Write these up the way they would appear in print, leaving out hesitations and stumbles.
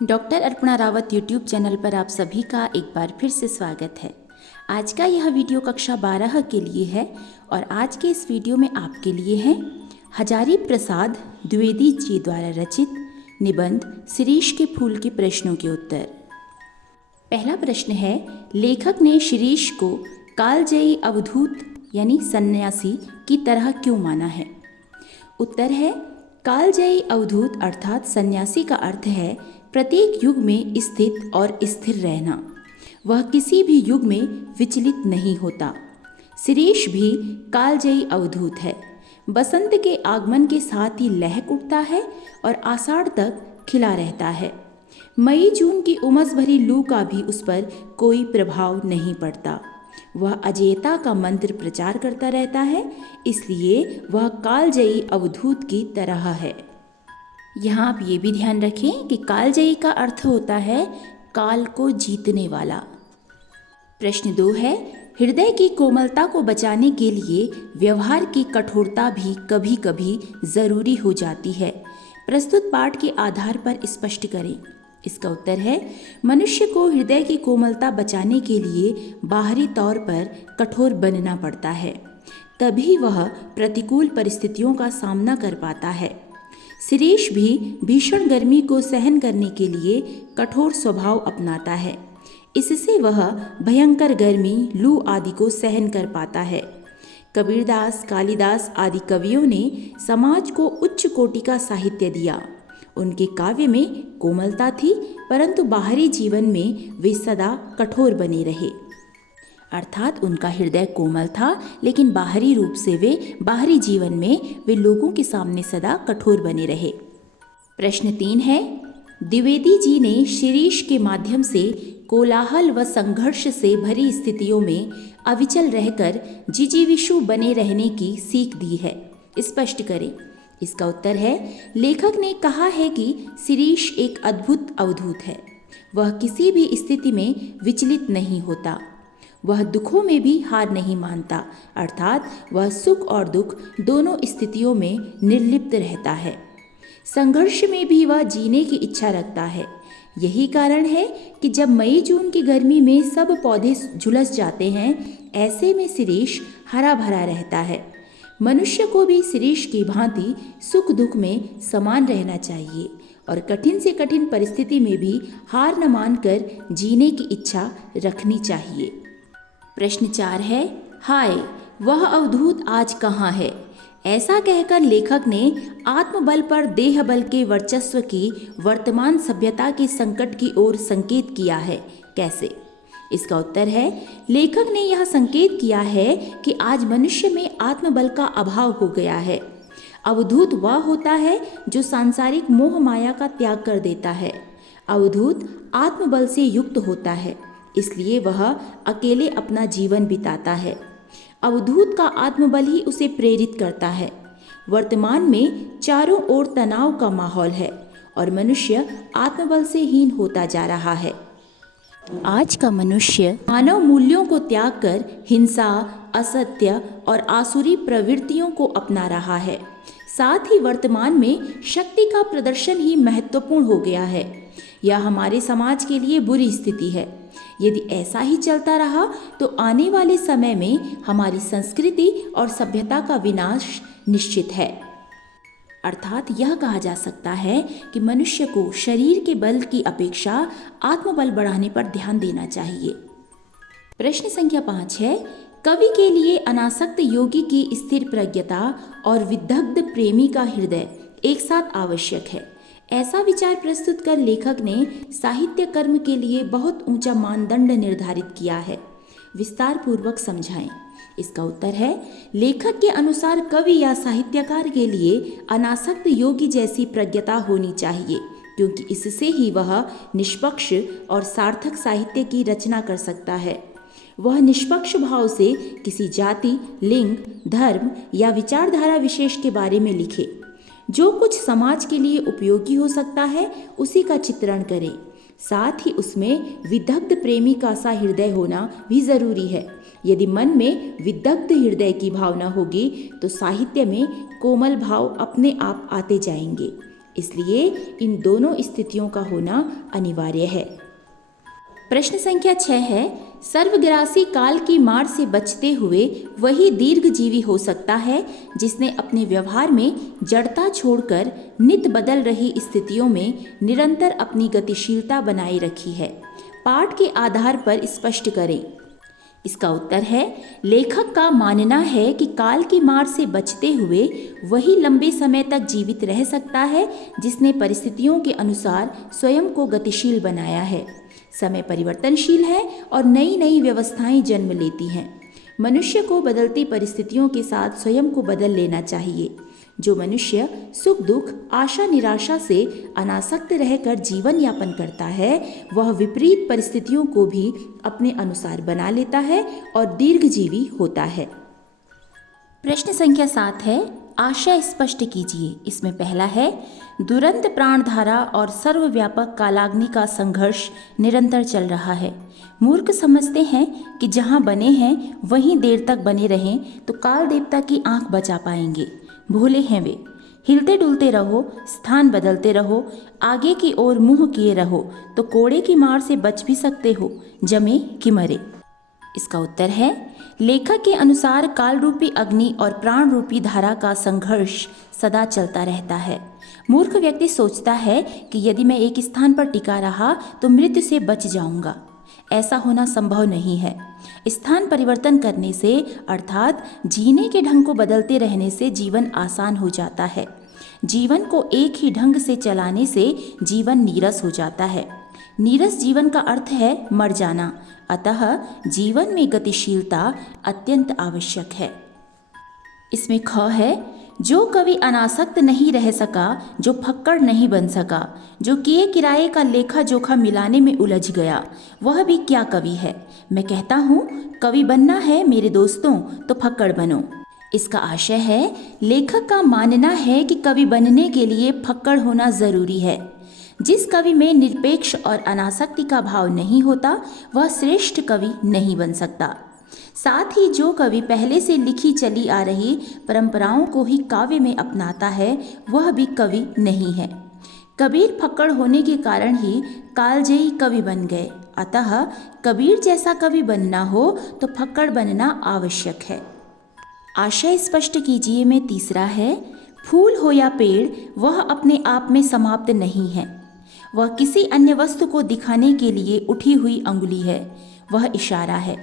Doctor Arpana Rawat YouTube channel पर आप सभी का एक बार फिर से स्वागत है। आज का यह वीडियो कक्षा 12 के लिए है और आज के इस वीडियो में आपके लिए है हजारी प्रसाद द्विवेदी जी द्वारा रचित निबंध शिरीष के फूल के प्रश्नों के उत्तर। पहला प्रश्न है, लेखक ने शिरीष को कालजयी अवधूत यानी सन्यासी की तरह क्यों माना है? उत्तर है, कालजयी अवधूत अर्थात सन्यासी का अर्थ है प्रत्येक युग में स्थित और स्थिर रहना। वह किसी भी युग में विचलित नहीं होता। शिरीष भी कालजयी अवधूत है। बसंत के आगमन के साथ ही लहक उठता है और आषाढ़ तक खिला रहता है। मई जून की उमस भरी लू का भी उस पर कोई प्रभाव नहीं पड़ता। वह अजेयता का मंत्र प्रचार करता रहता है, इसलिए वह कालजयी अवधूत की तरह है। यहाँ आप ये भी ध्यान रखें कि कालजयी का अर्थ होता है काल को जीतने वाला। प्रश्न 2 है, हृदय की कोमलता को बचाने के लिए व्यवहार की कठोरता भी कभी कभी ज़रूरी हो जाती है। प्रस्तुत पाठ के आधार पर स्पष्ट करें। इसका उत्तर है, मनुष्य को हृदय की कोमलता बचाने के लिए बाहरी तौर पर कठोर बनना पड़ता है, तभी वह प्रतिकूल परिस्थितियों का सामना कर पाता है। शिरीष भी भीषण गर्मी को सहन करने के लिए कठोर स्वभाव अपनाता है। इससे वह भयंकर गर्मी, लू आदि को सहन कर पाता है। कबीरदास, कालिदास आदि कवियों ने समाज को उच्च कोटि का साहित्य दिया। उनके काव्य में कोमलता थी, परंतु बाहरी जीवन में वे सदा कठोर बने रहे। अर्थात उनका हृदय कोमल था, लेकिन बाहरी रूप से बाहरी जीवन में वे लोगों के सामने सदा कठोर बने रहे। प्रश्न 3 है, द्विवेदी जी ने शिरीष के माध्यम से कोलाहल व संघर्ष से भरी स्थितियों में अविचल रहकर जिजीविषु बने रहने की सीख दी है। स्पष्ट करें। इसका उत्तर है, लेखक ने कहा है कि शिरीष एक अद्भुत अवधूत है। वह किसी भी स्थिति में विचलित नहीं होता। वह दुखों में भी हार नहीं मानता, अर्थात वह सुख और दुख दोनों स्थितियों में निर्लिप्त रहता है। संघर्ष में भी वह जीने की इच्छा रखता है। यही कारण है कि जब मई जून की गर्मी में सब पौधे झुलस जाते हैं, ऐसे में शिरीष हरा भरा रहता है। मनुष्य को भी शिरीष की भांति सुख दुख में समान रहना चाहिए और कठिन से कठिन परिस्थिति में भी हार न मानकर जीने की इच्छा रखनी चाहिए। प्रश्न 4 है, हाय वह अवधूत आज कहाँ है? ऐसा कहकर लेखक ने आत्मबल पर देह बल के वर्चस्व की वर्तमान सभ्यता के संकट की ओर संकेत किया है। कैसे? इसका उत्तर है, लेखक ने यह संकेत किया है कि आज मनुष्य में आत्मबल का अभाव हो गया है। अवधूत वह होता है जो सांसारिक मोह माया का त्याग कर देता है। अवधूत आत्मबल से युक्त होता है, इसलिए वह अकेले अपना जीवन बिताता है। अवधूत का आत्मबल ही उसे प्रेरित करता है। वर्तमान में चारों ओर तनाव का माहौल है और मनुष्य आत्मबल से हीन होता जा रहा है। आज का मनुष्य मानव मूल्यों को त्याग कर हिंसा, असत्य और आसुरी प्रवृत्तियों को अपना रहा है। साथ ही वर्तमान में शक्ति का प्रदर्शन ही महत्वपूर्ण हो गया है। यह हमारे समाज के लिए बुरी स्थिति है। यदि ऐसा ही चलता रहा तो आने वाले समय में हमारी संस्कृति और सभ्यता का विनाश निश्चित है। अर्थात यह कहा जा सकता है कि मनुष्य को शरीर के बल की अपेक्षा आत्मबल बढ़ाने पर ध्यान देना चाहिए। प्रश्न संख्या 5 है, कवि के लिए अनासक्त योगी की स्थिर प्रज्ञता और विदग्ध प्रेमी का हृदय एक साथ आवश्यक है। ऐसा विचार प्रस्तुत कर लेखक ने साहित्य कर्म के लिए बहुत ऊंचा मानदंड निर्धारित किया है। विस्तार पूर्वक समझाएं। इसका उत्तर है, लेखक के अनुसार कवि या साहित्यकार के लिए अनासक्त योगी जैसी प्रज्ञता होनी चाहिए, क्योंकि इससे ही वह निष्पक्ष और सार्थक साहित्य की रचना कर सकता है। वह निष्पक्ष भाव से किसी जाति, लिंग, धर्म या विचारधारा विशेष के बारे में लिखे। जो कुछ समाज के लिए उपयोगी हो सकता है उसी का चित्रण करें। साथ ही उसमें विदग्ध प्रेमी का सा हृदय होना भी जरूरी है। यदि मन में विदग्ध हृदय की भावना होगी तो साहित्य में कोमल भाव अपने आप आते जाएंगे। इसलिए इन दोनों स्थितियों का होना अनिवार्य है। प्रश्न संख्या 6 है, सर्वग्रासी काल की मार से बचते हुए वही दीर्घजीवी हो सकता है जिसने अपने व्यवहार में जड़ता छोड़कर नित बदल रही स्थितियों में निरंतर अपनी गतिशीलता बनाए रखी है। पाठ के आधार पर स्पष्ट करें। इसका उत्तर है, लेखक का मानना है कि काल की मार से बचते हुए वही लंबे समय तक जीवित रह सकता है जिसने परिस्थितियों के अनुसार स्वयं को गतिशील बनाया है। समय परिवर्तनशील है और नई नई व्यवस्थाएं जन्म लेती हैं। मनुष्य को बदलती परिस्थितियों के साथ स्वयं को बदल लेना चाहिए। जो मनुष्य सुख दुख आशा निराशा से अनासक्त रहकर जीवन यापन करता है वह विपरीत परिस्थितियों को भी अपने अनुसार बना लेता है और दीर्घजीवी होता है। प्रश्न संख्या 7 है, आशय स्पष्ट कीजिए। इसमें पहला है, दुरंत प्राणधारा और सर्वव्यापक कालाग्नि का संघर्ष निरंतर चल रहा है। मूर्ख समझते हैं कि जहाँ बने हैं वहीं देर तक बने रहें तो काल देवता की आंख बचा पाएंगे। भोले हैं वे। हिलते डुलते रहो, स्थान बदलते रहो, आगे की ओर मुंह किए रहो तो कोड़े की मार से बच भी सकते हो, जमे कि मरे। इसका उत्तर है, लेखक के अनुसार काल रूपी अग्नि और प्राण रूपी धारा का संघर्ष सदा चलता रहता है। मूर्ख व्यक्ति सोचता है कि यदि मैं एक स्थान पर टिका रहा तो मृत्यु से बच जाऊंगा। ऐसा होना संभव नहीं है। स्थान परिवर्तन करने से अर्थात जीने के ढंग को बदलते रहने से जीवन आसान हो जाता है। जीवन को एक ही ढंग से चलाने से जीवन नीरस हो जाता है। नीरस जीवन का अर्थ है मर जाना। अतः जीवन में गतिशीलता अत्यंत आवश्यक है। इसमें ख है, जो कवि अनासक्त नहीं रह सका, जो फक्कड़ नहीं बन सका, जो किए किराए का लेखा जोखा मिलाने में उलझ गया, वह भी क्या कवि है। मैं कहता हूँ, कवि बनना है मेरे दोस्तों तो फक्कड़ बनो। इसका आशय है, लेखक का मानना है कि कवि बनने के लिए फक्कड़ होना जरूरी है। जिस कवि में निरपेक्ष और अनासक्ति का भाव नहीं होता वह श्रेष्ठ कवि नहीं बन सकता। साथ ही जो कवि पहले से लिखी चली आ रही परंपराओं को ही काव्य में अपनाता है वह भी कवि नहीं है। कबीर फक्कड़ होने के कारण ही कालजयी कवि बन गए। अतः कबीर जैसा कवि बनना हो तो फक्कड़ बनना आवश्यक है। आशय स्पष्ट कीजिए में तीसरा है, फूल हो या पेड़ वह अपने आप में समाप्त नहीं है। वह किसी अन्य वस्तु को दिखाने के लिए उठी हुई अंगुली है, वह इशारा है।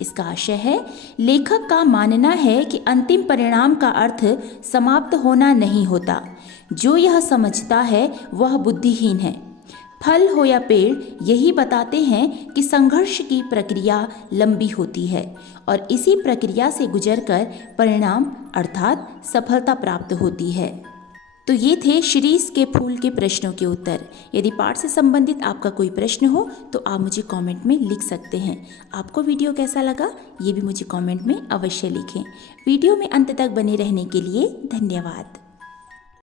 इसका आशय है, लेखक का मानना है कि अंतिम परिणाम का अर्थ समाप्त होना नहीं होता। जो यह समझता है वह बुद्धिहीन है। फल हो या पेड़ यही बताते हैं कि संघर्ष की प्रक्रिया लंबी होती है और इसी प्रक्रिया से गुजरकर परिणाम अर्थात सफलता प्राप्त होती है। तो ये थे शिरीष के फूल के प्रश्नों के उत्तर। यदि पाठ से संबंधित आपका कोई प्रश्न हो तो आप मुझे कमेंट में लिख सकते हैं। आपको वीडियो कैसा लगा ये भी मुझे कमेंट में अवश्य लिखें। वीडियो में अंत तक बने रहने के लिए धन्यवाद।